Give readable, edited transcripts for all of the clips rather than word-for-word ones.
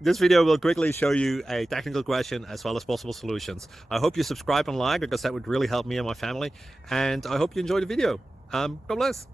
This video will quickly show you a technical question as well as possible solutions. I hope you subscribe and like, because that would really help me and my family. And I hope you enjoy the video. God bless.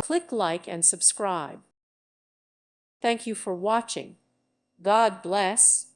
Click like and subscribe. Thank you for watching. God bless.